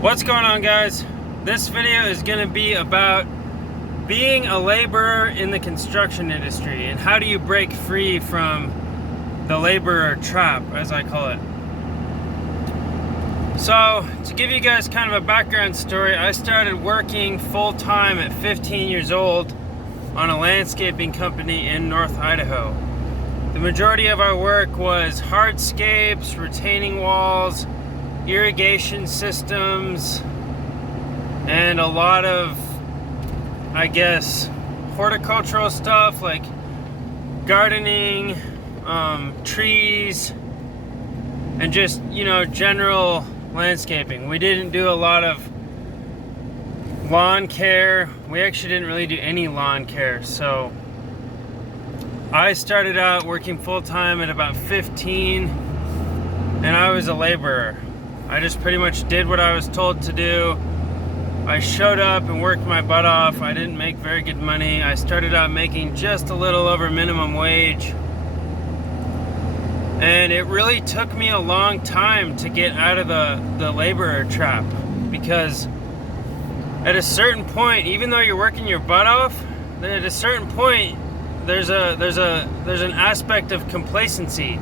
What's going on, guys? This video is going to be about being a laborer in the construction industry and how do you break free from the laborer trap, as I call it. So, to give you guys kind of a background story, I started working full-time at 15 years old on a landscaping company in North Idaho. The majority of our work was hardscapes, retaining walls, irrigation systems, and a lot of, I guess, horticultural stuff like gardening, trees, and just, general landscaping. We didn't do a lot of lawn care. We actually didn't really do any lawn care. So I started out working full-time at about 15, and I was a laborer. I just pretty much did what I was told to do. I showed up and worked my butt off. I didn't make very good money. I started out making just a little over minimum wage. And it really took me a long time to get out of the laborer trap, because at a certain point, even though you're working your butt off, at a certain point there's an aspect of complacency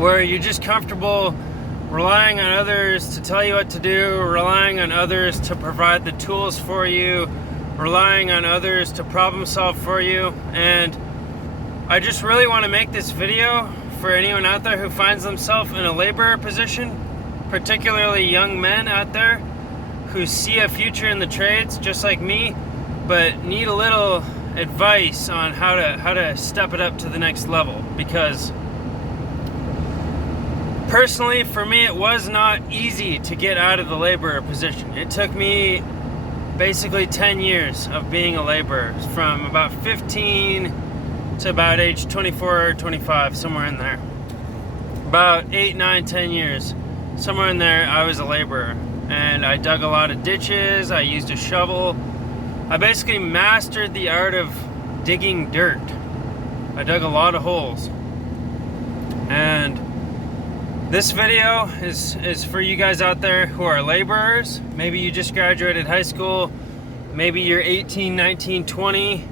where you're just comfortable relying on others to tell you what to do, relying on others to provide the tools for you, relying on others to problem solve for you. And I just really want to make this video for anyone out there who finds themselves in a laborer position, particularly young men out there who see a future in the trades just like me, but need a little advice on how to step it up to the next level. Because personally, for me, it was not easy to get out of the laborer position. It took me basically 10 years of being a laborer, from about 15 to about age 24 or 25, somewhere in there. About 8, 9, 10 years, somewhere in there, I was a laborer. And I dug a lot of ditches, I used a shovel. I basically mastered the art of digging dirt. I dug a lot of holes. And this video is for you guys out there who are laborers. Maybe you just graduated high school. Maybe you're 18, 19, 20.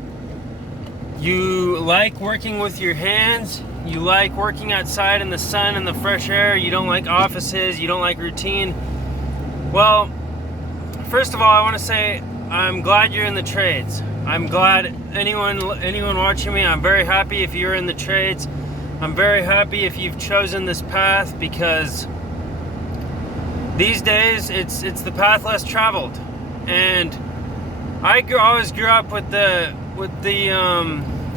You like working with your hands. You like working outside in the sun and the fresh air. You don't like offices. You don't like routine. Well, first of all, I want to say I'm glad you're in the trades. I'm glad anyone watching me, I'm very happy if you're in the trades. I'm very happy if you've chosen this path, because these days it's the path less traveled. And I always grew up with the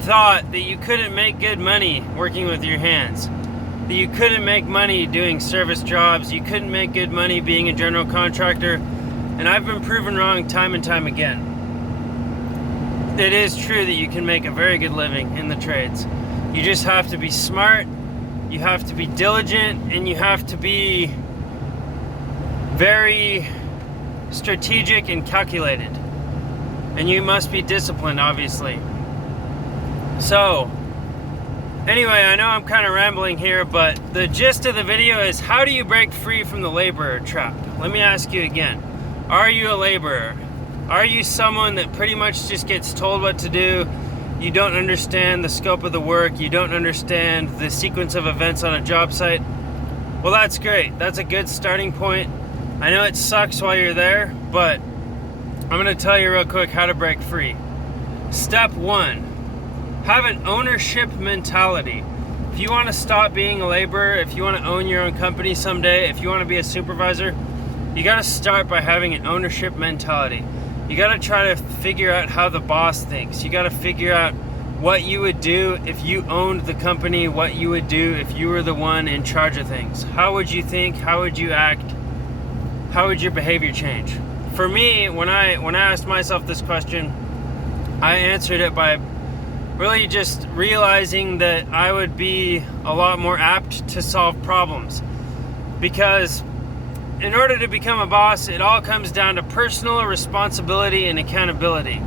thought that you couldn't make good money working with your hands, that you couldn't make money doing service jobs, you couldn't make good money being a general contractor. And I've been proven wrong time and time again. It is true that you can make a very good living in the trades. You just have to be smart, you have to be diligent, and you have to be very strategic and calculated. And you must be disciplined, obviously. So, anyway, I know I'm kind of rambling here, but the gist of the video is, how do you break free from the laborer trap? Let me ask you again. Are you a laborer? Are you someone that pretty much just gets told what to do? You don't understand the scope of the work. You don't understand the sequence of events on a job site. Well, that's great. That's a good starting point. I know it sucks while you're there, but I'm going to tell you real quick how to break free. Step 1, have an ownership mentality. If you want to stop being a laborer, if you want to own your own company someday, if you want to be a supervisor, you got to start by having an ownership mentality. You got to try to figure out how the boss thinks. You got to figure out what you would do if you owned the company, what you would do if you were the one in charge of things. How would you think? How would you act? How would your behavior change? For me, when I asked myself this question, I answered it by really just realizing that I would be a lot more apt to solve problems. Because in order to become a boss, it all comes down to personal responsibility and accountability.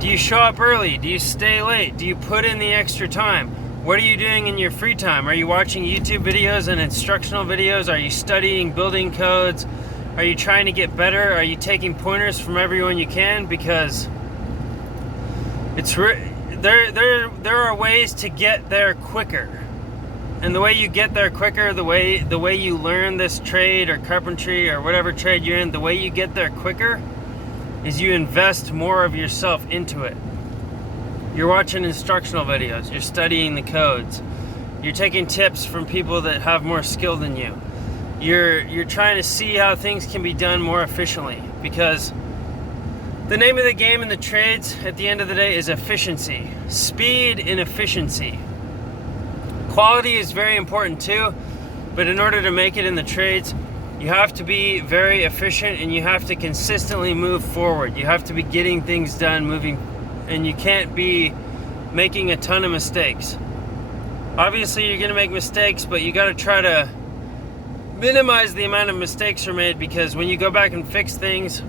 Do you show up early? Do you stay late? Do you put in the extra time? What are you doing in your free time? Are you watching YouTube videos and instructional videos? Are you studying building codes? Are you trying to get better? Are you taking pointers from everyone you can? Because there are ways to get there quicker. And the way you get there quicker, the way you learn this trade or carpentry or whatever trade you're in, the way you get there quicker is you invest more of yourself into it. You're watching instructional videos, you're studying the codes, you're taking tips from people that have more skill than you. You're trying to see how things can be done more efficiently, because the name of the game in the trades at the end of the day is efficiency. Speed and efficiency. Quality is very important too, but in order to make it in the trades, you have to be very efficient and you have to consistently move forward. You have to be getting things done, moving, and you can't be making a ton of mistakes. Obviously, you're going to make mistakes, but you got to try to minimize the amount of mistakes are made, because when you go back and fix things,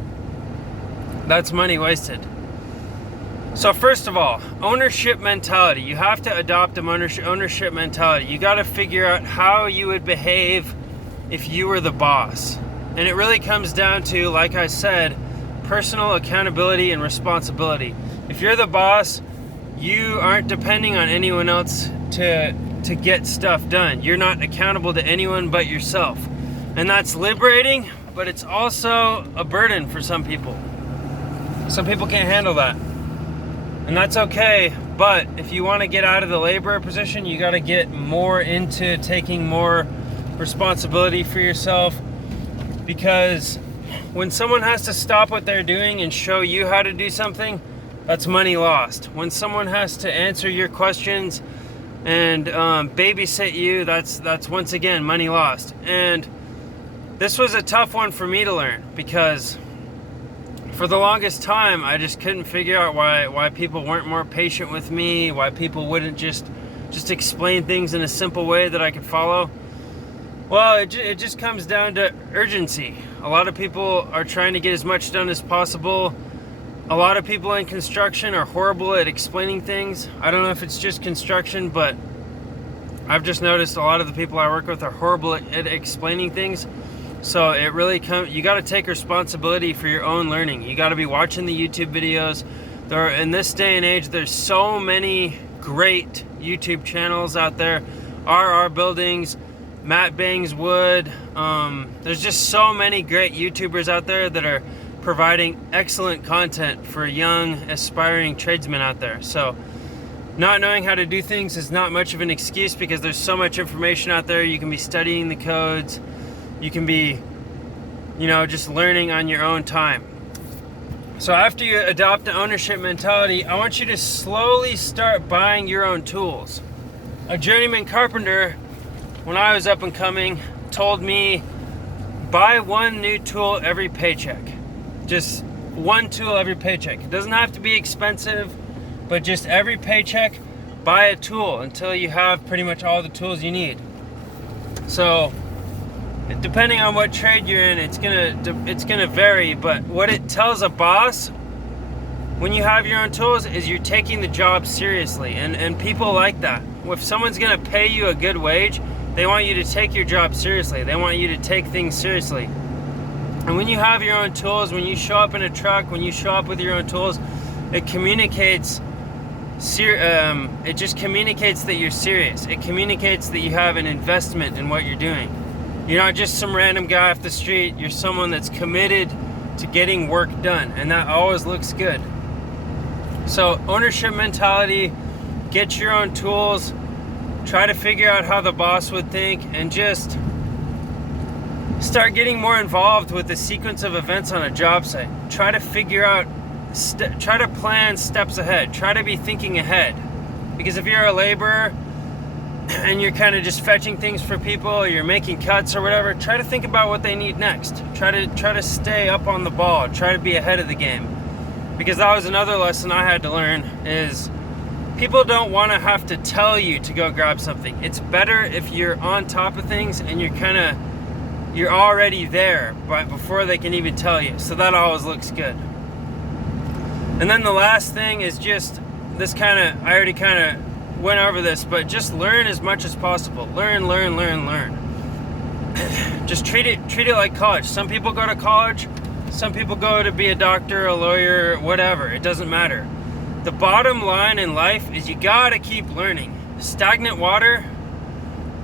that's money wasted. So first of all, ownership mentality. You have to adopt an ownership mentality. You got to figure out how you would behave if you were the boss. And it really comes down to, like I said, personal accountability and responsibility. If you're the boss, you aren't depending on anyone else to get stuff done. You're not accountable to anyone but yourself. And that's liberating, but it's also a burden for some people. Some people can't handle that. And that's okay, but if you want to get out of the laborer position, you got to get more into taking more responsibility for yourself, because when someone has to stop what they're doing and show you how to do something, that's money lost. When someone has to answer your questions and babysit you, that's once again money lost. And this was a tough one for me to learn, because for the longest time, I just couldn't figure out why people weren't more patient with me, why people wouldn't just explain things in a simple way that I could follow. Well, it just comes down to urgency. A lot of people are trying to get as much done as possible. A lot of people in construction are horrible at explaining things. I don't know if it's just construction, but I've just noticed a lot of the people I work with are horrible at explaining things. So it really you got to take responsibility for your own learning. You got to be watching the YouTube videos. In this day and age, there's so many great YouTube channels out there. RR Buildings, Matt Bangs Wood. There's just so many great YouTubers out there that are providing excellent content for young, aspiring tradesmen out there. So not knowing how to do things is not much of an excuse, because there's so much information out there. You can be studying the codes. You can be, just learning on your own time. So after you adopt an ownership mentality, I want you to slowly start buying your own tools. A journeyman carpenter, when I was up and coming, told me, buy one new tool every paycheck. Just one tool every paycheck. It doesn't have to be expensive, but just every paycheck, buy a tool until you have pretty much all the tools you need. So depending on what trade you're in, it's gonna vary, but what it tells a boss when you have your own tools is you're taking the job seriously, and people like that. If someone's gonna pay you a good wage, they want you to take your job seriously. They want you to take things seriously. And when you have your own tools, when you show up in a truck, when you show up with your own tools, it communicates. It just communicates that you're serious. It communicates that you have an investment in what you're doing. You're not just some random guy off the street. You're someone that's committed to getting work done, and that always looks good. So ownership mentality, get your own tools, try to figure out how the boss would think, and just start getting more involved with the sequence of events on a job site. Try to figure out, try to plan steps ahead. Try to be thinking ahead. Because if you're a laborer and you're kind of just fetching things for people, or you're making cuts or whatever, try to think about what they need next. Try to stay up on the ball. Try to be ahead of the game. Because that was another lesson I had to learn, is people don't want to have to tell you to go grab something. It's better if you're on top of things and you're already there, but before they can even tell you. So that always looks good. And then the last thing is just this I already kind of went over this, but just learn as much as possible. Learn. just treat it like college. Some people go to college, some people go to be a doctor, a lawyer, whatever. It doesn't matter. The bottom line in life is you gotta keep learning. Stagnant water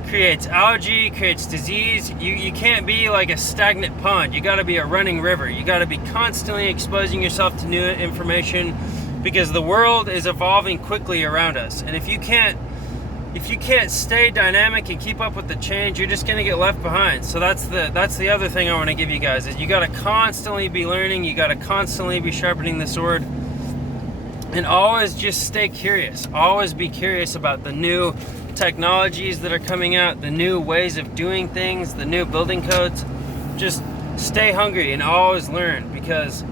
creates algae, creates disease. You can't be like a stagnant pond. You gotta be a running river. You gotta be constantly exposing yourself to new information, because the world is evolving quickly around us. And if you can't stay dynamic and keep up with the change, you're just going to get left behind. So that's the other thing I want to give you guys, is you got to constantly be learning. You got to constantly be sharpening the sword, and always just stay curious. Always be curious about the new technologies that are coming out, the new ways of doing things, the new building codes. Just stay hungry and always learn, because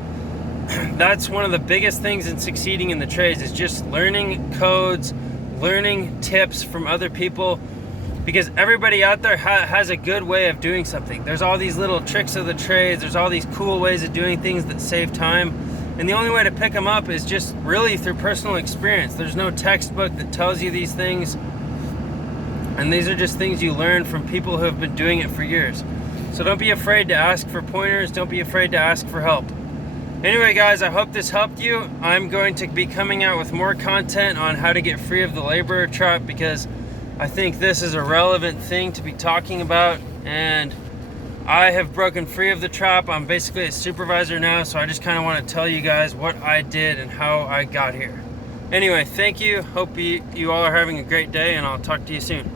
that's one of the biggest things in succeeding in the trades, is just learning codes, learning tips from other people, because everybody out there has a good way of doing something. There's all these little tricks of the trades. There's all these cool ways of doing things that save time. And the only way to pick them up is just really through personal experience. There's no textbook that tells you these things. And these are just things you learn from people who have been doing it for years. So don't be afraid to ask for pointers. Don't be afraid to ask for help. Anyway, guys, I hope this helped you. I'm going to be coming out with more content on how to get free of the laborer trap, because I think this is a relevant thing to be talking about. And I have broken free of the trap. I'm basically a supervisor now, so I just kind of want to tell you guys what I did and how I got here. Anyway, thank you. Hope you all are having a great day, and I'll talk to you soon.